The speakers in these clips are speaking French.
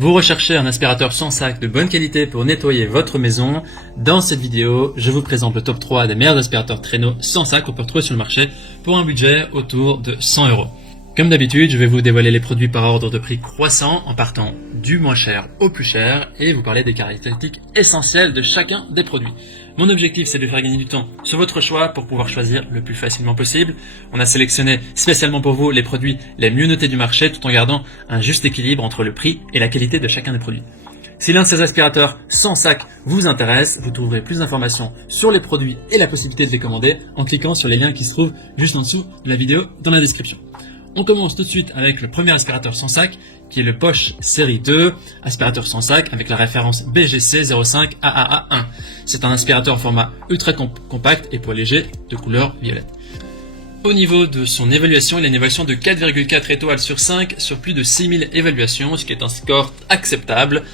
Vous recherchez un aspirateur sans sac de bonne qualité pour nettoyer votre maison. Dans cette vidéo, je vous présente le top 3 des meilleurs aspirateurs traîneaux sans sac qu'on peut retrouver sur le marché pour un budget autour de 100 €. Comme d'habitude, je vais vous dévoiler les produits par ordre de prix croissant en partant du moins cher au plus cher et vous parler des caractéristiques essentielles de chacun des produits. Mon objectif, c'est de faire gagner du temps sur votre choix pour pouvoir choisir le plus facilement possible. On a sélectionné spécialement pour vous les produits les mieux notés du marché tout en gardant un juste équilibre entre le prix et la qualité de chacun des produits. Si l'un de ces aspirateurs sans sac vous intéresse, vous trouverez plus d'informations sur les produits et la possibilité de les commander en cliquant sur les liens qui se trouvent juste en dessous de la vidéo dans la description. On commence tout de suite avec le premier aspirateur sans sac qui est le Bosch série 2, aspirateur sans sac avec la référence BGC 05 AAA1. C'est un aspirateur en format ultra compact et poids léger de couleur violette. Au niveau de son évaluation, il a une évaluation de 4,4 étoiles sur 5 sur plus de 6000 évaluations, ce qui est un score acceptable.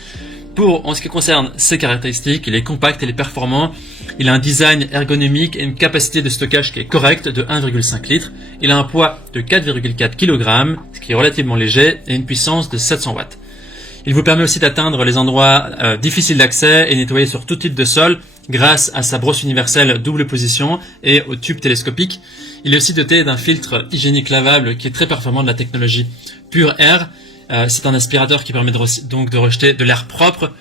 En ce qui concerne ses caractéristiques, il est compact et il est performant. Il a un design ergonomique et une capacité de stockage qui est correcte de 1,5 litres. Il a un poids de 4,4 kg, ce qui est relativement léger, et une puissance de 700 watts. Il vous permet aussi d'atteindre les endroits difficiles d'accès et nettoyer sur tout type de sol grâce à sa brosse universelle double position et au tube télescopique. Il est aussi doté d'un filtre hygiénique lavable qui est très performant de la technologie Pure Air. C'est un aspirateur qui permet donc de rejeter de l'air propre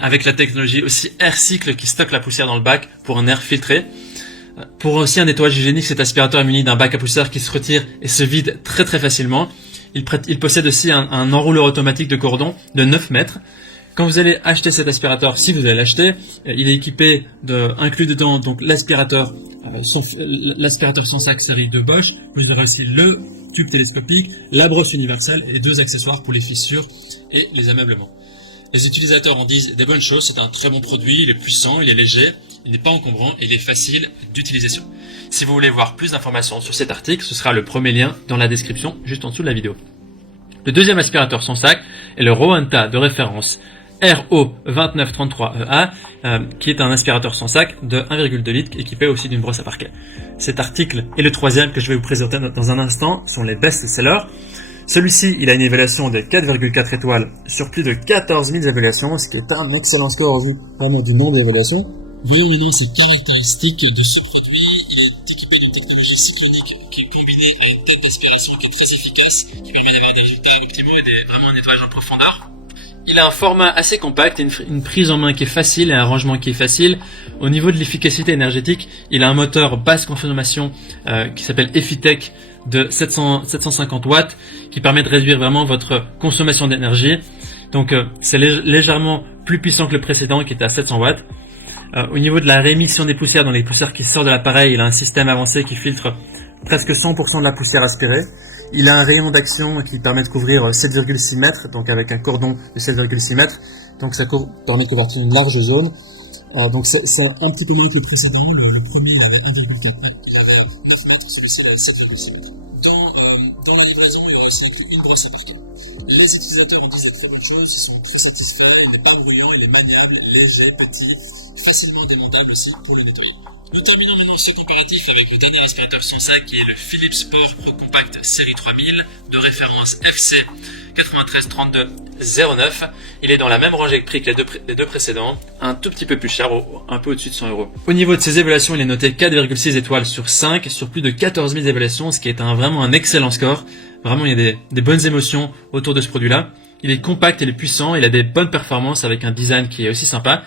avec la technologie aussi AirCycle qui stocke la poussière dans le bac pour un air filtré. Pour aussi un nettoyage hygiénique, cet aspirateur est muni d'un bac à poussière qui se retire et se vide très facilement. Il possède aussi un enrouleur automatique de cordon de 9 mètres. Quand vous allez acheter cet aspirateur, si vous allez l'acheter, il est équipé inclus dedans donc l'aspirateur sans sac série de Bosch. Vous aurez aussi le tube télescopique, la brosse universelle et 2 accessoires pour les fissures et les ameublements. Les utilisateurs en disent des bonnes choses, c'est un très bon produit, il est puissant, il est léger, il n'est pas encombrant et il est facile d'utilisation. Si vous voulez voir plus d'informations sur cet article, ce sera le premier lien dans la description juste en dessous de la vidéo. Le deuxième aspirateur sans sac est le Rowenta de référence RO2933EA qui est un aspirateur sans sac de 1,2 litres équipé aussi d'une brosse à parquet. Cet article et le troisième que je vais vous présenter dans un instant sont les best-sellers. Celui-ci, il a une évaluation de 4,4 étoiles sur plus de 14 000 évaluations, ce qui est un excellent score au vu vraiment du nombre d'évaluations. Voyons maintenant ces caractéristiques de ce produit. Il est équipé d'une technologie cyclonique qui est combinée à une tête d'aspiration qui est très efficace, qui permet d'avoir des résultats optimaux et vraiment un nettoyage en profondeur. Il a un format assez compact, une prise en main qui est facile et un rangement qui est facile. Au niveau de l'efficacité énergétique, il a un moteur basse consommation qui s'appelle Effitech de 750 watts qui permet de réduire vraiment votre consommation d'énergie. Donc c'est légèrement plus puissant que le précédent qui était à 700 watts. Au niveau de la réémission des poussières, dans les poussières qui sortent de l'appareil, il a un système avancé qui filtre presque 100% de la poussière aspirée. Il a un rayon d'action qui permet de couvrir 7,6 mètres, donc avec un cordon de 7,6 mètres. Donc ça permet de couvrir une large zone. Donc c'est un petit peu moins que le précédent. Le premier il avait 1,4 mètres, il avait 9 mètres, celui-ci avait 7,6 mètres. Dans la livraison, il y aura aussi une brosse à parquet. Les utilisateurs ont dit très bonnes choses, ils sont très satisfaits, il n'est pas bruyant, il est maniable, léger, petit, facilement démontable aussi pour le nettoyer. Nous terminons maintenant ce comparatif avec le dernier aspirateur sans sac qui est le Philips Sport Pro Compact série 3000 de référence FC 933209. Il est dans la même rangée de prix que les deux précédents, un tout petit peu plus cher, un peu au-dessus de 100 €. Au niveau de ses évaluations, il est noté 4,6 étoiles sur 5 sur plus de 14 000 évaluations, ce qui est vraiment un excellent score. Vraiment, il y a des bonnes émotions autour de ce produit-là. Il est compact, il est puissant, il a des bonnes performances avec un design qui est aussi sympa.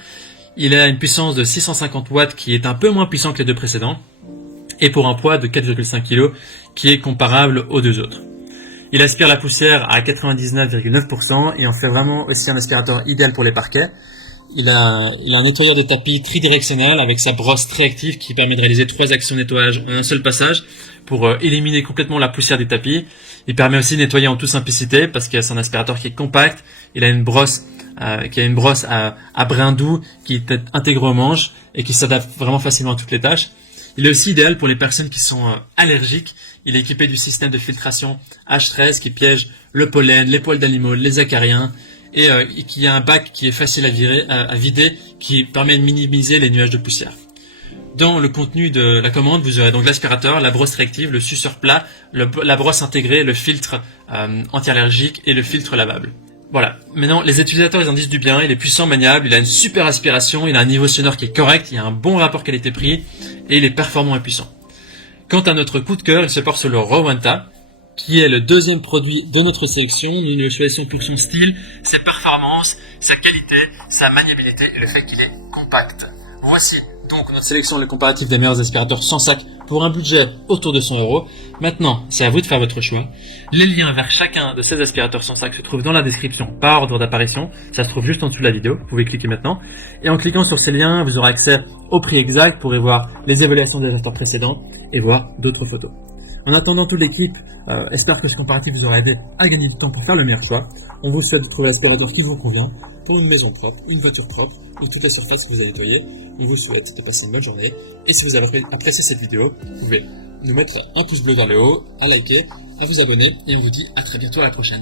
Il a une puissance de 650 watts qui est un peu moins puissant que les deux précédents et pour un poids de 4,5 kg qui est comparable aux deux autres. Il aspire la poussière à 99,9% et en fait vraiment aussi un aspirateur idéal pour les parquets. Il a un nettoyeur de tapis tridirectionnel avec sa brosse très active qui permet de réaliser 3 actions de nettoyage en un seul passage pour éliminer complètement la poussière des tapis. Il permet aussi de nettoyer en toute simplicité parce que c'est un aspirateur qui est compact. Il a une brosse à brin doux qui est intégrée au manche et qui s'adapte vraiment facilement à toutes les tâches. Il est aussi idéal pour les personnes qui sont allergiques. Il est équipé du système de filtration H13 qui piège le pollen, les poils d'animaux, les acariens et qui a un bac qui est facile à vider qui permet de minimiser les nuages de poussière. Dans le contenu de la commande, vous aurez donc l'aspirateur, la brosse réactive, le suceur plat, la brosse intégrée, le filtre anti-allergique et le filtre lavable. Voilà. Maintenant, les utilisateurs, ils en disent du bien. Il est puissant, maniable, il a une super aspiration, il a un niveau sonore qui est correct, il a un bon rapport qualité-prix et il est performant et puissant. Quant à notre coup de cœur, il se porte sur le Rowenta, qui est le deuxième produit de notre sélection. Nous le choisissons pour son style, ses performances, sa qualité, sa maniabilité et le fait qu'il est compact. Voici donc notre sélection, le comparatif des meilleurs aspirateurs sans sac pour un budget autour de 100 €. Maintenant, c'est à vous de faire votre choix. Les liens vers chacun de ces aspirateurs sans sac se trouvent dans la description par ordre d'apparition. Ça se trouve juste en dessous de la vidéo. Vous pouvez cliquer maintenant. Et en cliquant sur ces liens, vous aurez accès au prix exact. Vous pourrez voir les évaluations des aspirateur précédents et voir d'autres photos. En attendant, toute l'équipe espère que ce comparatif vous aura aidé à gagner du temps pour faire le meilleur choix. On vous souhaite de trouver l'aspirateur qui vous convient pour une maison propre, une voiture propre ou toutes les surfaces que vous allez nettoyer. On vous souhaite de passer une bonne journée. Et si vous avez apprécié cette vidéo, vous pouvez nous mettre un pouce bleu vers le haut, à liker, à vous abonner et on vous dit à très bientôt à la prochaine.